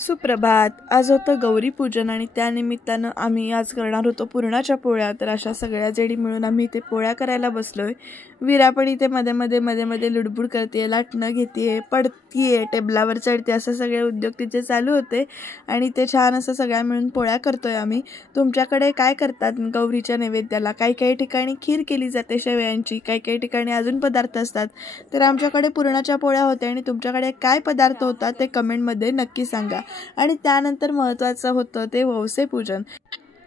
सुप्रभात। आज होतं गौरीपूजन आणि त्यानिमित्तानं आम्ही आज करणार होतो पुरणाच्या पोळ्या। तर अशा सगळ्या जणी मिळून आम्ही इथे पोळ्या करायला बसलोय। वीरा पण इथे मध्ये मध्ये लुडबुड करते, लाटणं घेते, पडतीये, टेबलावर चढते, असं सगळे उद्योग तिचे चालू होते आणि ते छान असं सगळ्या मिळून पोळ्या करतोय आम्ही। तुमच्याकडे काय करतात गौरीच्या नैवेद्याला? काही ठिकाणी खीर केली जाते शेवयांची, काही ठिकाणी अजून पदार्थ असतात। तर आमच्याकडे पुरणाच्या पोळ्या होत्या आणि तुमच्याकडे काय पदार्थ होता ते कमेंटमध्ये नक्की सांगा। आणि त्यानंतर महत्त्वाचं होतं ते वौसे पूजन।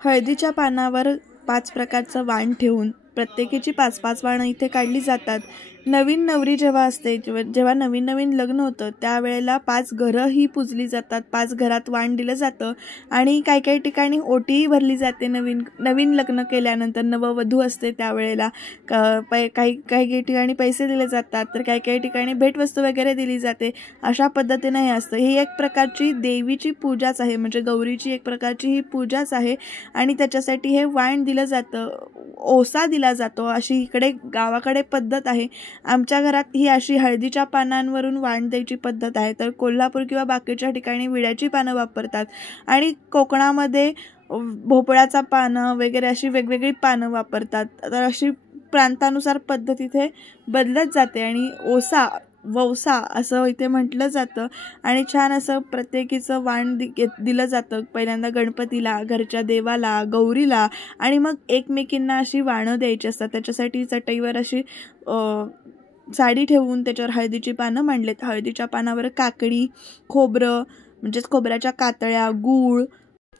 हळदीच्या पानावर 5 प्रकारचं वाण ठेवून प्रत्येकीची 5-5 वाणं इथे काढली जातात। नवीन नवरी जेव्हा असते, जेव्हा नवीन लग्न होतं त्यावेळेला 5 घरं ही पूजली जातात, 5 घरात वाण दिलं जातं आणि काही ठिकाणी ओटीही भरली जाते। नवीन लग्न केल्यानंतर नववधू असते त्यावेळेला काही ठिकाणी पैसे दिले जातात, तर काही ठिकाणी भेटवस्तू वगैरे दिली जाते। अशा पद्धतीने हे असतं। ही एक प्रकारची देवीची पूजाच आहे, म्हणजे गौरीची एक प्रकारची ही पूजाच आहे आणि त्याच्यासाठी हे वाण दिलं जातं, ओसा दिला जातो, अशी इकडे गावाकडे पद्धत आहे। आमच्या घरात ही अशी हळदीच्या पानांवरून वाण द्यायची पद्धत आहे, तर कोल्हापूर किंवा बाकीच्या ठिकाणी विड्याची पानं वापरतात आणि कोकणामध्ये भोपळ्याचा पानं वगैरे अशी वेगवेगळी पानं वापरतात। तर अशी प्रांतानुसार पद्धत इथे बदलत जाते आणि वौसा असं इथे म्हटलं जातं आणि छान असं प्रत्येकीचं वाण दिलं जातं। पहिल्यांदा गणपतीला, घरच्या देवाला, गौरीला आणि मग एकमेकींना अशी वाणं द्यायची असतात। त्याच्यासाठी चटईवर अशी साडी ठेवून त्याच्यावर हळदीची पानं मांडलेत। हळदीच्या पानावर काकडी, खोबरं म्हणजेच खोबऱ्याच्या कातळ्या, गूळ,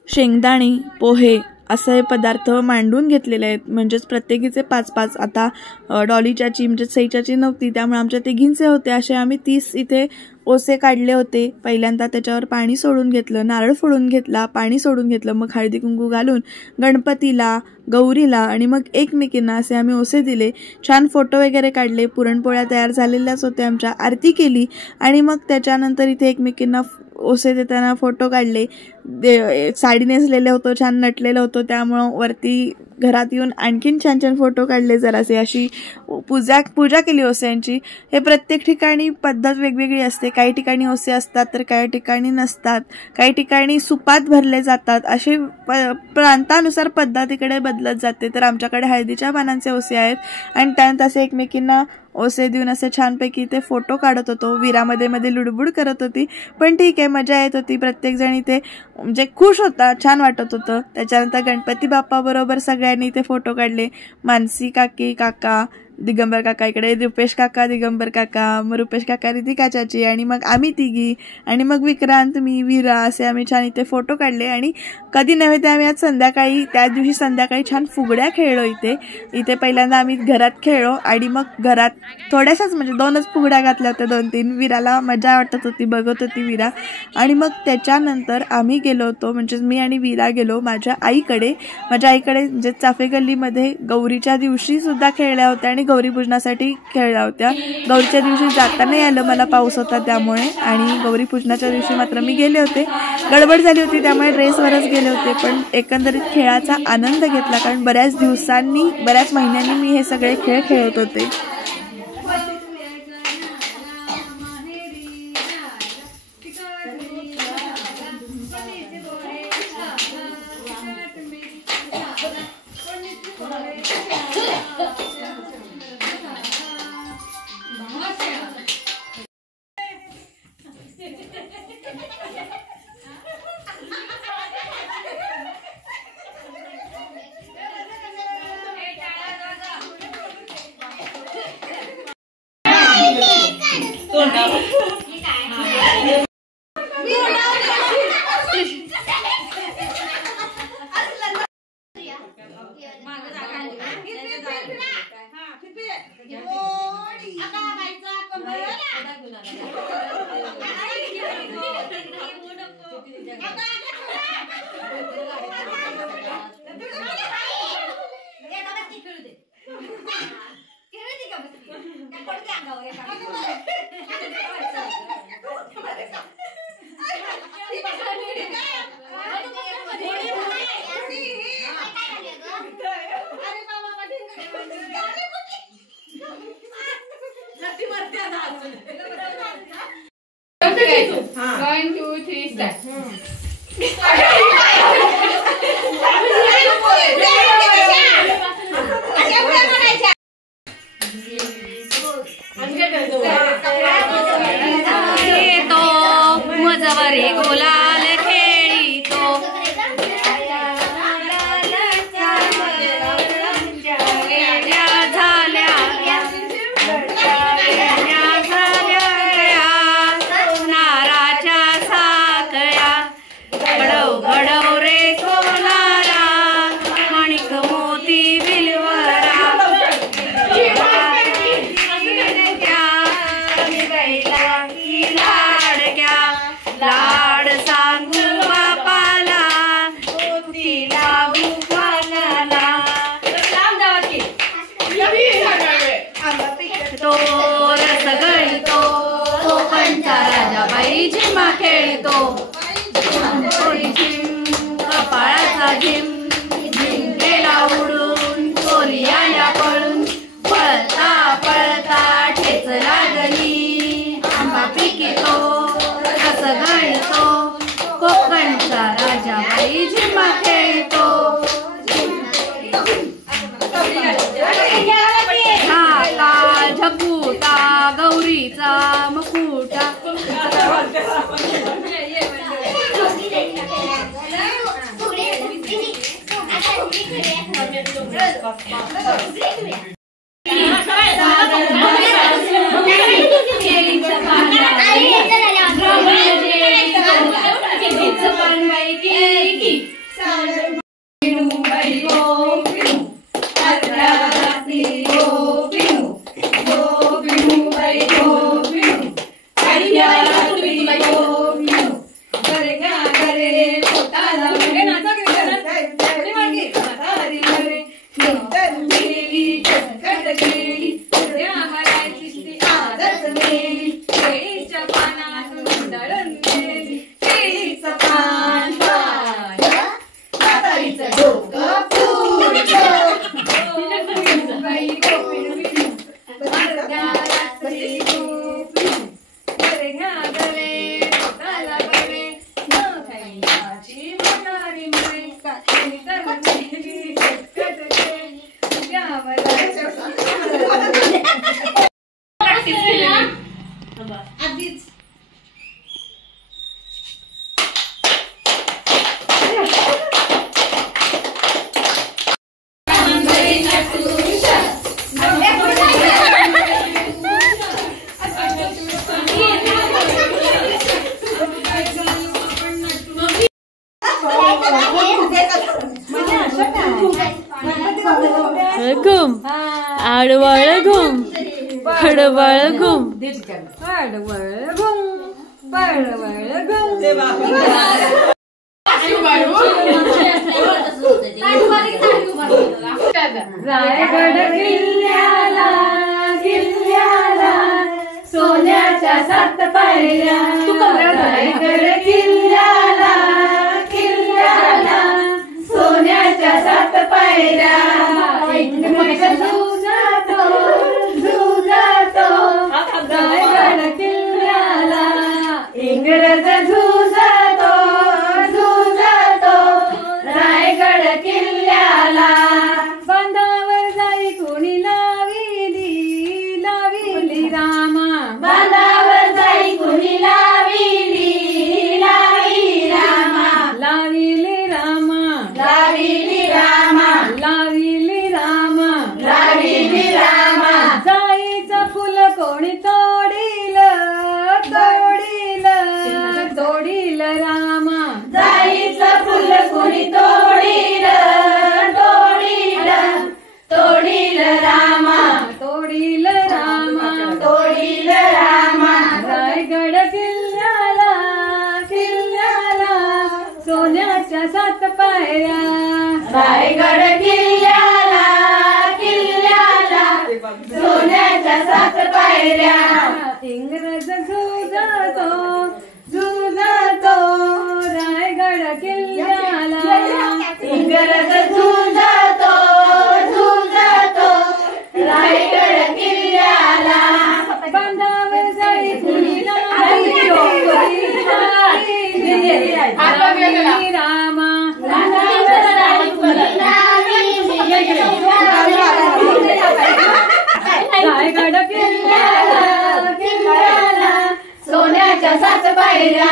शेंगदाणे, पोहे असे पदार्थ मांडून घेतलेले आहेत। म्हणजेच प्रत्येकीचे 5-5। आता डॉली चाची म्हणजे सई चाची नव्हती, त्यामुळे आमच्या तिघींचे होते असे आम्ही 30 इथे ओसे काढले होते। पहिल्यांदा त्याच्यावर पाणी सोडून घेतलं, नारळ फोडून घेतला, पाणी सोडून घेतलं, मग हळदी कुंकू घालून गणपतीला, गौरीला आणि मग एकमेकींना असे आम्ही ओसे दिले। छान फोटो वगैरे काढले, पुरणपोळ्या तयार झालेल्याच होत्या आमच्या, आरती केली आणि मग त्याच्यानंतर इथे एकमेकींना ओसे देताना फोटो काढले। साडी नेसलेलं होतं, छान नटलेलं होतं, त्यामुळं वरती घरात येऊन आणखीन छान फोटो काढले जरासे। अशी पूजा केली ओस्यांची। हे प्रत्येक ठिकाणी पद्धत वेगवेगळी असते, काही ठिकाणी ओसे असतात तर काही ठिकाणी नसतात, काही ठिकाणी सुपात भरले जातात, असे प्रांतानुसार पद्धत इकडे बदलत जाते। तर आमच्याकडे हळदीच्या पानांचे ओसे आहेत आणि त्यानंतर असे एकमेकींना ओसे देऊन असे छानपैकी ते फोटो काढत होतो। वीरा मध्ये लुडबुड करत होती, पण ठीक आहे, मजा येत होती। प्रत्येक जण इथे म्हणजे खुश होता, छान वाटत होतं। त्याच्यानंतर गणपती बाप्पा बरोबर सगळ्यांनी इथे फोटो काढले। मानसी काकी, काका, दिगंबर काका, इकडे रुपेश काका, दिगंबर काका, मग रुपेश काका, रितिका चाची आणि मग आम्ही तिघी आणि मग विक्रांत, मी, वीरा असे आम्ही छान इथे फोटो काढले। आणि कधी नव्हे ते आम्ही आज त्या दिवशी संध्याकाळी छान फुगड्या खेळलो इथे पहिल्यांदा आम्ही घरात खेळलो आणि मग घरात थोड्याशाच म्हणजे 2च फुगड्या घातल्या होत्या, 2-3। वीराला मजा वाटत होती, बघत होती वीरा। आणि मग त्याच्यानंतर आम्ही गेलो होतो, म्हणजे मी आणि वीरा गेलो माझ्या आईकडे म्हणजे चाफे गल्लीमध्ये गौरीच्या दिवशी सुद्धा खेळल्या होत्या आणि गौरी पूजनासाठी खेळल्या होत्या। गौरीच्या दिवशी जाता नाही आलं, मला पाऊस होता त्यामुळे, आणि गौरी पूजनाच्या दिवशी मात्र मी गेले होते। गडबड झाली होती त्यामुळे ड्रेसवरच गेले होते, पण एकंदरीत खेळाचा आनंद घेतला, कारण बऱ्याच महिन्यांनी मी हे सगळे खेळ खेळत होते। गवरे गुलाल खेळीतो नाराच्या साखळ्या घडव घडव रे सोनारा मणिक मोती बिलवरा लाडक्या लाड सांगू बापाला तिला बुखाला तो रस गळतो कोकणचा राजा बाई झिम्मा खेळतो कपाळाचा झिम झिम गेला उडून चोरी आल्या पळून पळता पळता ठेच लागली आंबा पिकितो रस गळतो कोकणचा राजा बाई झिम्मा खेळतो झाका झपुटा गौरीचा मुकुटा घुम आडवळ घुम पडवळ घुम आडवळ घुम पडवळ घुम रायगड किल्ल्याला किल्ल्याला सोन्याच्या 7 पायऱ्या रायगड किल्ल्याला किल्ल्याला सोन्याच्या 7 पायऱ्या झुजातो झुजातो रायगड किल्ल्याला इंग्रज झुजातो झुजातो रायगड किल्ल्याला बांधावर जाई कोणी लाविली लाविली रामा बांधावर जाई कोणी लाविली लाविली रामा लाविली रामा लाविली रामा लाविली रामा लाविली रामा जाईचं फुल कोणी तोडील तोडील तोडील रामा जाईचं फुल कोणी तोडील तोडील तोडील रामा तोडील रामा तोडील रामा रायगड किल्ल्याला किल्ल्याला सोन्याच्या 7 पायऱ्या रायगड किल्ल्याला किल्ल्याला सोन्याच्या 7 पायऱ्या इंग्रज झुजातो झुजातो रायगड किल्ल्याला इंग्रज झुजातो झुजातो रायगड किल्ल्याला बांधावर जाई कुणी लाविली रामा रायगड किल्ल्याला किल्ल्याला सोन्याच्या 7 पायऱ्या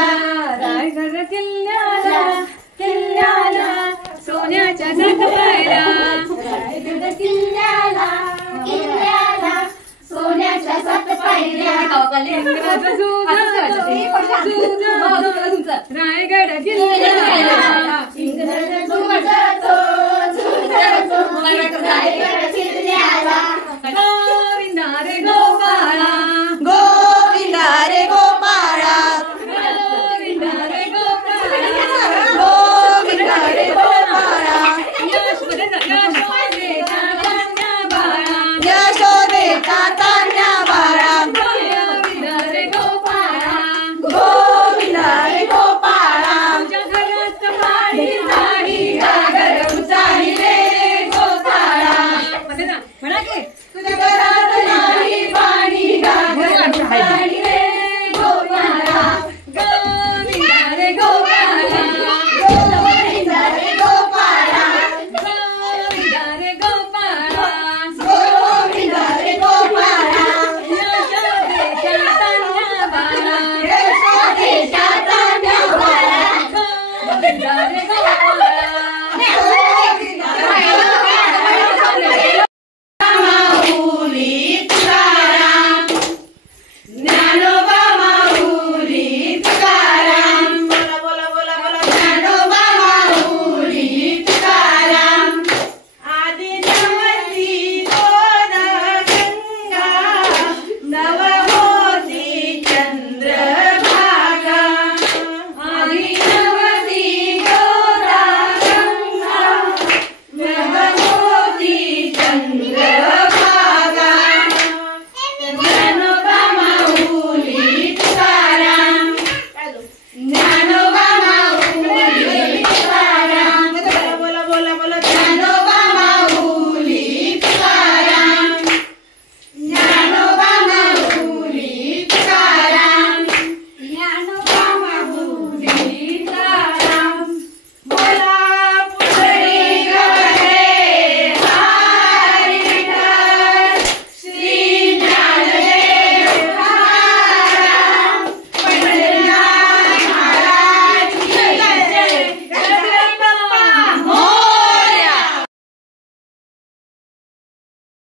इंग्रज झुजातो, झुजातो.